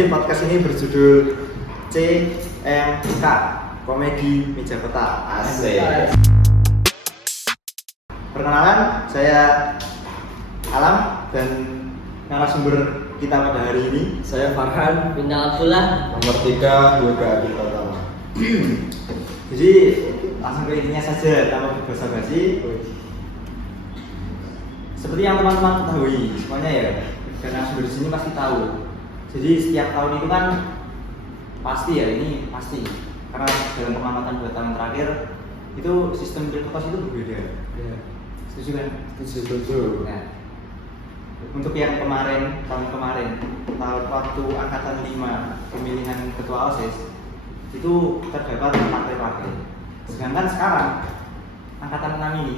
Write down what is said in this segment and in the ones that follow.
Jadi podcast ini berjudul CMK, Komedi Meja Peta. Asik. Perkenalan, saya Alam dan narasumber kita pada hari ini Saya Farhan, Bintang Abdullah. nomor 3, Yoga Adita Tama. Jadi langsung ke intinya saja tanpa basa-basi. Seperti yang teman-teman ketahui semuanya ya, dan narasumber di sini pasti tahu. Jadi setiap tahun itu kan pasti ya, ini pasti karena dalam pengamatan 2 tahun terakhir itu sistem Trikotas itu berbeda. Ya, Setuju kan? setuju. Nah, untuk yang kemarin, tahun kemarin, waktu angkatan 5 pemilihan ketua OSIS itu terdapat partai-partai. Sedangkan sekarang angkatan 6 ini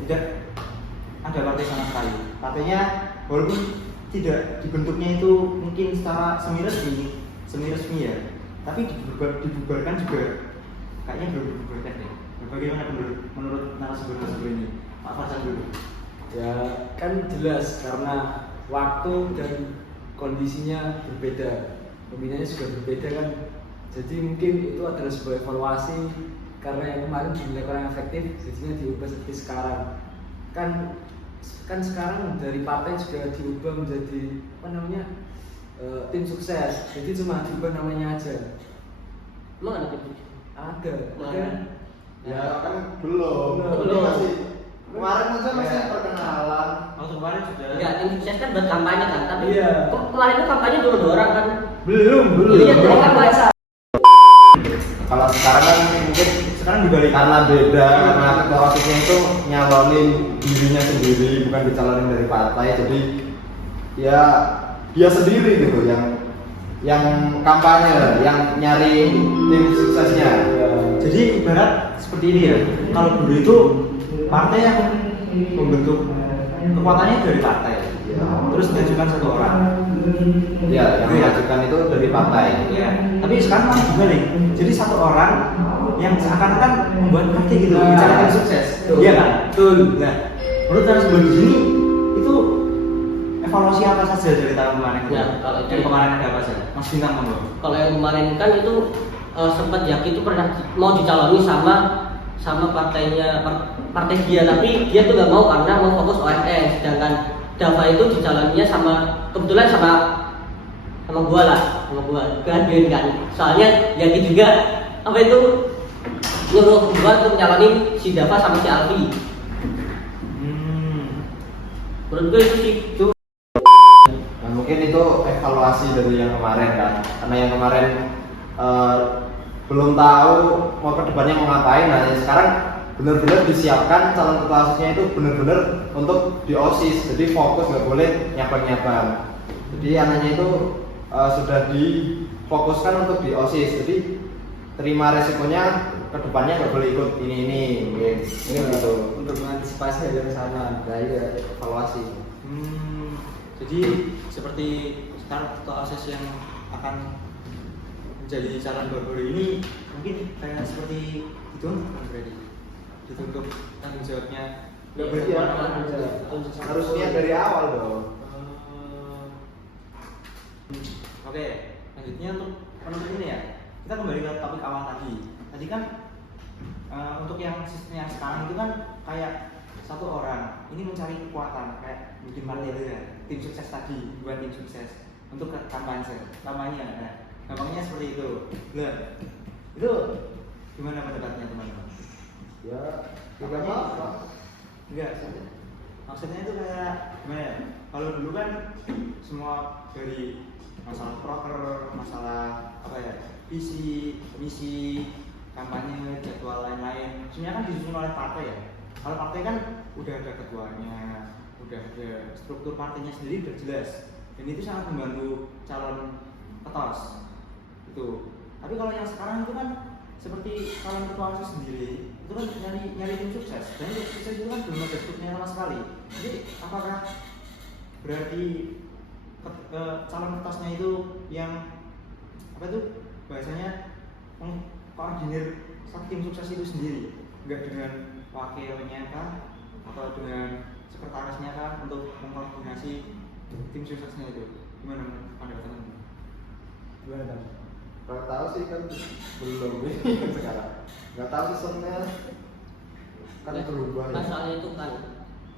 tidak ada partai sama sekali. Partainya walaupun tidak dibentuknya itu mungkin secara semi resmi ya, tapi dibubarkan juga kayaknya belum dibubarkan deh. Bagaimana menurut narasumber ini? Pak Farzan dulu. Ya, kan jelas karena waktu dan kondisinya berbeda, pembinaannya juga berbeda kan. Jadi mungkin itu adalah sebuah evaluasi karena yang kemarin dinilai kurang efektif, jadinya diubah seperti sekarang. Kan sekarang dari partai juga diubah menjadi apa namanya, tim sukses. Jadi cuma diubah namanya aja. Emang ada tim? Ada. Mana? Ya kan belum. Belum. Masih kemarin aja masih Ya. perkenalan. Waktu kemarin sudah. Enggak, tim sukses kan buat kampanye kan, tapi Iya. kok kemarin itu kampanye dua orang kan? Belum. Iya, jadi kampanye. Kalau sekarang kan mungkin Sekarang dibalik. karena beda, karena ketua OSISnya itu nyalonin dirinya sendiri, bukan dicalonin dari partai. Jadi ya dia sendiri gitu yang kampanye, yang nyari tim suksesnya. Jadi ibarat seperti ini ya. Kalau dulu itu partai yang membentuk kekuatannya dari partai. Terus diajukan satu orang. Ya, yang mengajukan itu dari partai. Ya. Tapi sekarang malah dibalik. Jadi satu orang yang seakan-akan membuat partai gitu, bicara tim sukses. Iya kan? Betul. Nah, menurut narasumber di sini itu evaluasi apa saja dari tahun kemarin? Ya, kalau yang kemarin ada apa saja? Mas Bintang monggo. Kalau yang kemarin kan itu sempat Yaki itu pernah mau dicaloni sama partainya partai dia, tapi dia tuh nggak mau karena mau fokus OSS. Sedangkan Dava itu dicaloninya kebetulan sama gua lah, sama gua Gadwin kan. Soalnya Yaki juga apa itu nyuruh gua untuk nyalonin si Dava sama si Alfi. Menurut gue itu sih tuh. Nah, mungkin itu evaluasi dari yang kemarin kan, karena yang kemarin belum tahu mau kedepannya mau ngapain. Nah sekarang benar-benar disiapkan calon ketua OSISnya itu benar-benar untuk di OSIS, jadi fokus, nggak boleh nyabang-nyabang. Jadi anaknya itu sudah difokuskan untuk di OSIS, jadi terima resikonya kedepannya nggak boleh ikut ini mungkin gitu. Untuk mengantisipasi hal yang sama. Nah iya, evaluasi. Jadi seperti sekarang ketua OSIS yang akan menjadi calon baru ini mungkin kayak seperti itu kan berarti dituntut tanggung jawabnya nggak boleh Iya, kemana-mana. harus niat dari awal dong. Oke, lanjutnya untuk penutup ini ya, kita kembali ke topik awal tadi. Tadi kan untuk yang sistem yang sekarang itu kan kayak satu orang ini mencari kekuatan kayak bikin partai itu ya, tim sukses tadi, bukan tim sukses untuk kampanye. Nah, gampangnya seperti itu. Nah, itu gimana pendapatnya teman-teman? Ya, tidak apa-apa. Enggak, maksudnya itu kayak gimana ya? Kalau dulu kan semua dari masalah proker, masalah apa ya, visi, misi, kampanye, jadwal lain-lain, sebenarnya kan disusun oleh partai ya. Kalau partai kan udah ada ketuanya, udah ada struktur partainya sendiri udah jelas, dan itu sangat membantu calon ketos itu. Tapi kalau yang sekarang itu kan seperti calon ketua OSIS sendiri itu kan nyari tim sukses, dan tim sukses itu kan belum ada strukturnya sama sekali. Jadi apakah berarti calon ketosnya itu yang apa itu bahasanya mengkoordinir tim sukses itu sendiri, enggak dengan wakilnya kah atau dengan sekretarisnya kah untuk mengkoordinasi tim suksesnya itu? Gimana pandangan teman-teman? Gimana? Kalau tahu sih kan belum ini sekarang. Nggak tahu sistemnya kan berubah ya. Masalahnya itu kan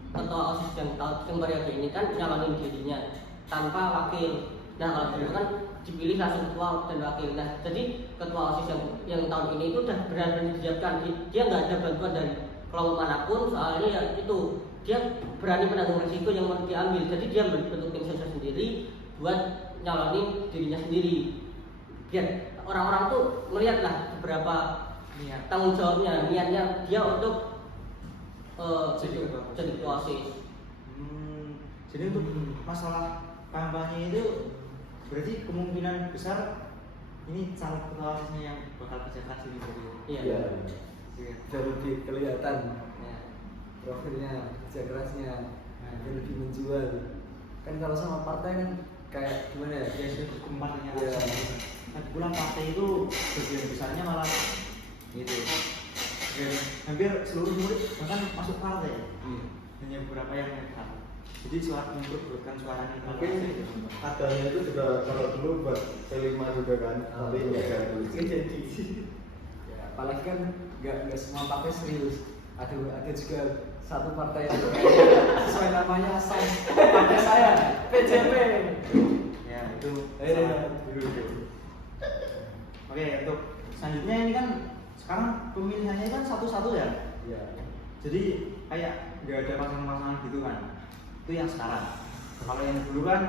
ketua OSIS yang periode ini kan nyalonin dirinya tanpa wakil. Nah kalau dulu kan dipilih langsung ketua dan wakil. Nah jadi ketua OSIS yang tahun ini itu udah benar-benar disiapkan. Dia nggak ada bantuan dari kelompok manapun, soalnya ya itu dia berani menanggung risiko yang mau diambil. Jadi dia bentuk tim sukses sendiri buat nyalonin dirinya sendiri. Biar orang-orang tuh melihatlah beberapa tanggung jawabnya, niatnya dia untuk jadi ketua OSIS. Jadi untuk masalah kampanye itu berarti kemungkinan besar ini calon ketua OSISnya yang bakal kerja keras ini berarti. Iya. Iya. Iya. Biar lebih kelihatan Ya. profilnya, kerja kerasnya, biar lebih menjual. Kan kalau sama partai kan kayak gimana ya? Ya sudah keempatnya. Iya. Nah, pulang partai itu bagian besarnya malah gitu. Dan hampir seluruh murid bahkan masuk partai. Iya. Hanya beberapa yang netral. Jadi suara memperebutkan suaranya. Mungkin adanya itu juga kalau dulu buat P5 juga kan, tapi nggak jadi. Jadi. Ya, apalagi kan nggak semua partai serius. Ada juga satu partai yang sesuai namanya partai saya PJP. Ya itu. Iya. Oke, untuk selanjutnya ini kan sekarang pemilihannya kan satu-satu ya. Iya. Jadi kayak nggak ada pasangan-pasangan gitu kan. Itu yang sekarang. Kalau yang dulu kan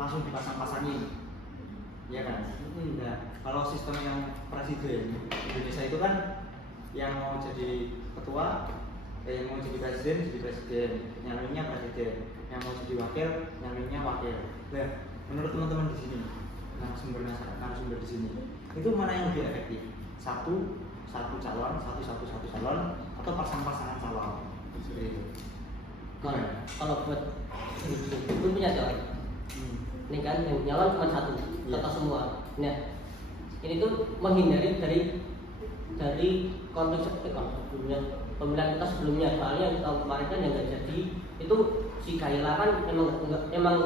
langsung dipasang-pasangin. Iya kan? Nah, kalau sistem yang presiden Indonesia itu kan yang mau jadi ketua, yang mau jadi presiden, nyaloninnya presiden, yang mau jadi wakil, nyaloninnya wakil. Nah, menurut teman-teman di sini, narasumber di sini, itu mana yang lebih efektif? Satu calon, satu calon, atau pasang-pasangan calon? Seperti itu. Kalau buat itu punya teori. Ini kan yang nyalon cuma satu, Iya. atau semua. Nah, ini tuh menghindari dari konflik sebelumnya, pemilihan kita sebelumnya. Soalnya yang tahun kemarin kan yang nggak jadi itu si Kaila kan emang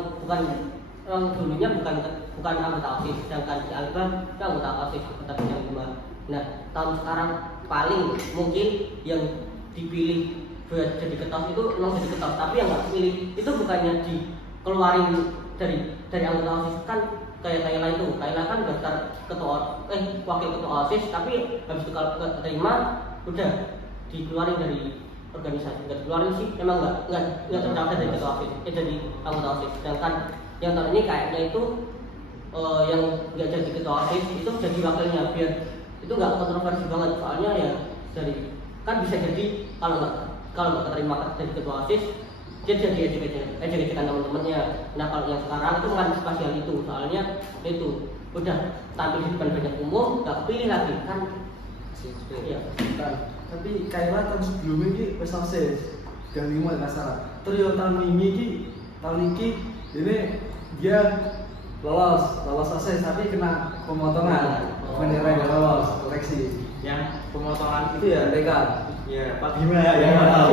dulunya bukan anggota OSIS, sedangkan si Alba itu anggota OSIS tapi yang kedua. Nah, tahun sekarang paling mungkin yang dipilih buat jadi ketua itu memang jadi ketua, tapi yang nggak pilih itu bukannya dikeluarin dari anggota OSIS kan kayak Kaila kan daftar wakil ketua OSIS, tapi habis itu kalau keterima udah dikeluarin dari organisasi, nggak dikeluarin sih, emang nggak terdaftar dari ketua OSIS, jadi anggota OSIS. Sedangkan yang tahun ini kayaknya itu yang nggak jadi ketua OSIS itu jadi wakilnya, biar itu nggak kontroversi banget, soalnya ya dari kan bisa jadi kalau nggak keterima jadi ketua OSIS dia jadi ejek-ejekan teman-temannya. Nah kalau yang sekarang itu mengantisipasi hal itu, soalnya itu udah tampil di depan banyak umum nggak kepilih lagi kan. Iya. Tapi kayaknya tahun sebelumnya ini wis OSIS gang 5 nggak salah. Terus yang tahun ini dia lolos OSIS tapi kena pemotongan. Beneran nggak lolos koreksi. Yang pemotongan itu ya mereka. Ya Pak Bima ya nggak tahu.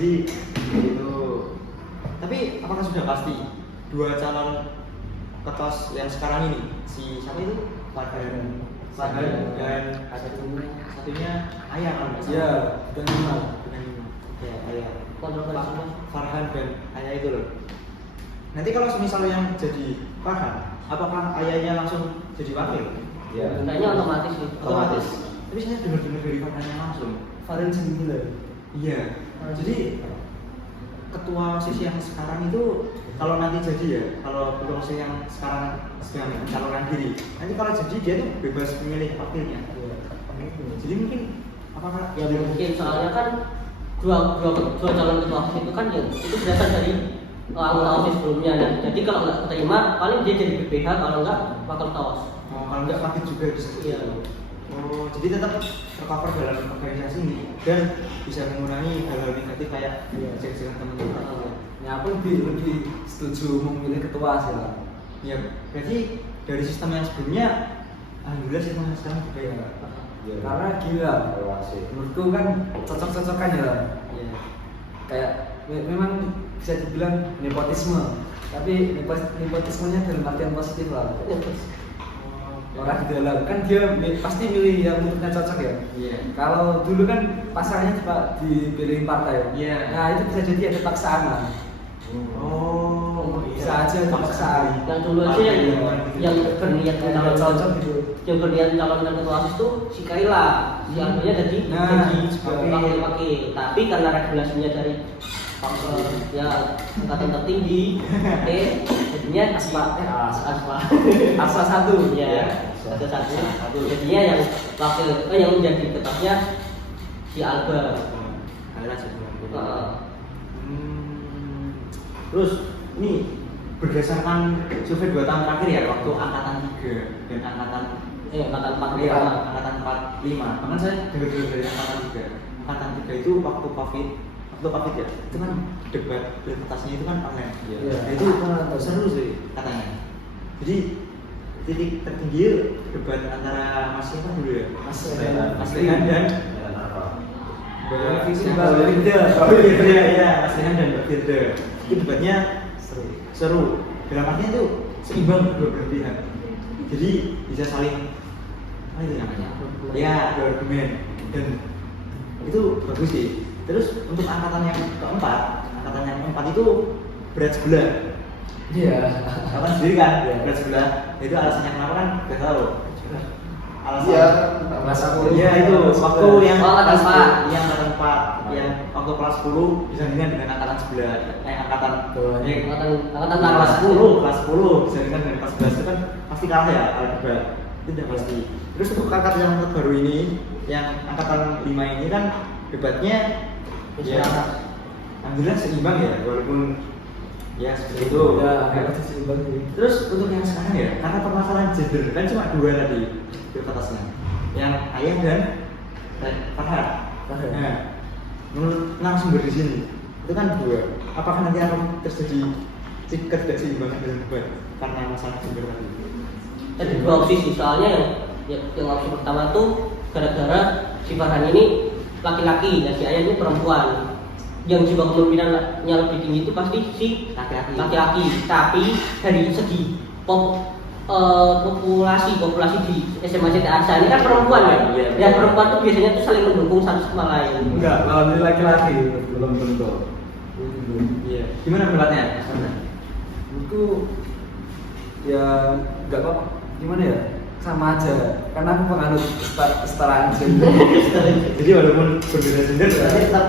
Jadi itu. Tapi apakah sudah pasti dua calon ketos yang sekarang ini, si siapa itu? Farhan dan satunya Ayah kan? Iya, dengan Lima. Ya Ayah. Kontroversinya Farhan dan Ayah itu loh. Nanti kalau misalnya yang jadi Farhan, apakah Ayahnya langsung jadi wakil? Iya. kayaknya otomatis sih. Otomatis. Tapi saya dengar dari Farhannya langsung. Farhan 9. Iya. Jadi ketua OSIS yang sekarang itu kalau nanti jadi ya, kalau ketua OSIS yang sekarang sedang mencalonkan diri, nanti kalau jadi dia tuh bebas memilih wakilnya. Jadi mungkin apakah Ya mungkin soalnya kan dua calon ketua OSIS itu kan itu berasal dari anggota OSIS sebelumnya. Nah, jadi kalau nggak terima paling dia jadi BPH, kalau nggak wakil ketua OSIS. kalau nggak mati juga bisa. Iya. Oh, jadi tetap tercover dalam organisasi ini dan bisa mengurangi hal-hal negatif kayak ejek-ejekan teman-teman. Ya aku lebih setuju memilih ketua sih lah. Ya, berarti dari sistem yang sebelumnya, alhamdulillah sistem yang sekarang berbeda. Karena gila, menurutku kan cocok-cocokan ya. Iya. kayak memang bisa dibilang nepotisme, tapi nepotismenya dalam artian positif lah. Orang di dalam kan dia pasti milih yang menurutnya cocok ya. Iya. Kalau dulu kan pasangannya juga dipilih partai. Iya. Nah itu bisa jadi ada paksaan lah. Oh, Bisa aja ada paksaan. Yang dulu aja yang berniat Kalau mencalonkan cocok gitu. yang berniat mencalonkan ketua OSIS tuh si Kaila, si Aldonya jadi wakil. Tapi karena regulasinya dari ya angkatan tertinggi, jadinya Aspa 1 ya satu. Jadinya yang wakil yang menjadi ketuanya si Alba. Kaila jadi Heeh. Terus ini berdasarkan survei 2 tahun terakhir ya, waktu angkatan 3 dan angkatan Angkatan 45. Iya, angkatan 45. Bahkan saya dengar dari angkatan 3. Angkatan 3 itu waktu Covid ya, itu kan debat presentasinya itu kan online. Iya. Itu seru sih katanya. Jadi titik tertinggi debat antara Mas siapa dulu ya? Mas Rehan dan Mbak Firda. Mas Rehan dan Mbak Firda. Itu debatnya seru. Dalam artinya itu seimbang kedua belah pihak. Jadi bisa saling apa itu namanya? Ya, ada argumen dan itu bagus sih. Terus untuk angkatan yang keempat itu berat sebelah. Iya. Kapan sendiri kan? Iya. Berat sebelah. Itu alasannya kenapa kan? Gak tahu. Alasan. Iya. Masa Iya itu waktu yang angkatan 4. yang angkatan 4 yang waktu kelas 10 disandingkan dengan angkatan sebelah angkatan kelas 10 disandingkan dengan kelas 11 itu kan pasti kalah ya debat itu udah pasti. Terus untuk angkatan yang terbaru ini yang angkatan 5 ini kan debatnya ya alhamdulillah seimbang ya walaupun ya seperti itu. Ya, masih seimbang sih. Terus untuk yang sekarang ya karena permasalahan gender kan cuma 2 tadi atasnya yang Ayah dan Farhad. Nah, menurut narasumber di sini itu kan 2. Apakah nanti akan terjadi ketidakseimbangan dalam debat karena masalah gender tadi? Ada 2 opsi soalnya yang opsi pertama tuh gara-gara si Farhan ini laki-laki dan si Ayah ini perempuan. Yang jiwa kepemimpinannya lebih tinggi itu pasti si laki-laki. Tapi dari segi populasi di SMA CTA Arsa ini kan perempuan ya. Iya, Dan perempuan tuh biasanya tuh saling mendukung satu sama lain. Enggak, kalau ini laki-laki belum tentu. Iya. Gimana pendapatnya? Itu ya enggak apa-apa. Gimana ya? Sama aja. Karena aku penganut kesetaraan gender. Jadi walaupun berbeda gender tapi tetap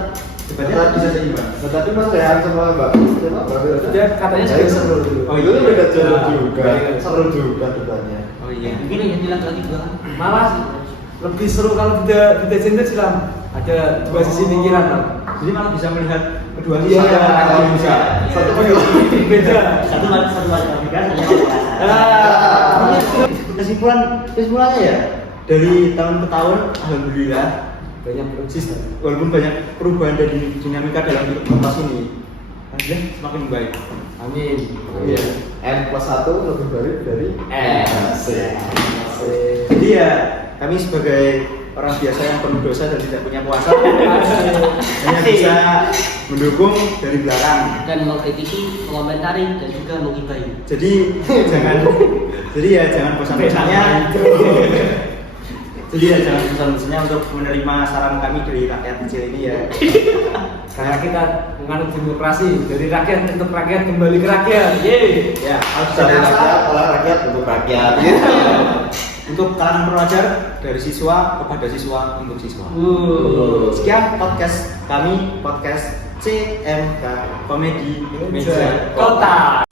debatnya bisa seimbang. Nah, tapi Mas Rehan sama Mbak Firda Dia katanya juga seru dulu. Oh, itu kan beda jalur Nah, juga, iya. seru juga debatnya. Oh iya. Mungkin yang laki-laki juga. Malah lebih seru kalau beda gender sih Lam. Ada 2 sisi pikiran Lam. Jadi malah bisa melihat kedua sisi Iya, yang bisa. satu Beda. Satu kan kesimpulannya ya dari tahun ke tahun alhamdulillah Banyak progres. walaupun banyak perubahan dari dinamika dalam hidup kompas ini alhamdulillah semakin baik. Amin. Iya. N+1 lebih baik dari S. Jadi ya kami sebagai orang biasa yang penuh dosa dan tidak punya kuasa hanya bisa mendukung dari belakang. Dan mengkritisi, mengomentari dan juga menggibahi. Jadi jangan bosan-bosannya. Jadi ya jangan bosan-bosannya untuk menerima saran kami dari rakyat kecil ini ya. Karena kita menganut demokrasi dari rakyat untuk rakyat kembali ke rakyat. Yeay. Ya, harus dari dari rakyat oleh rakyat untuk rakyat. untuk kalangan pelajar dari siswa kepada siswa untuk siswa. Sekian podcast kami, podcast CMK Komedi Meja Kota.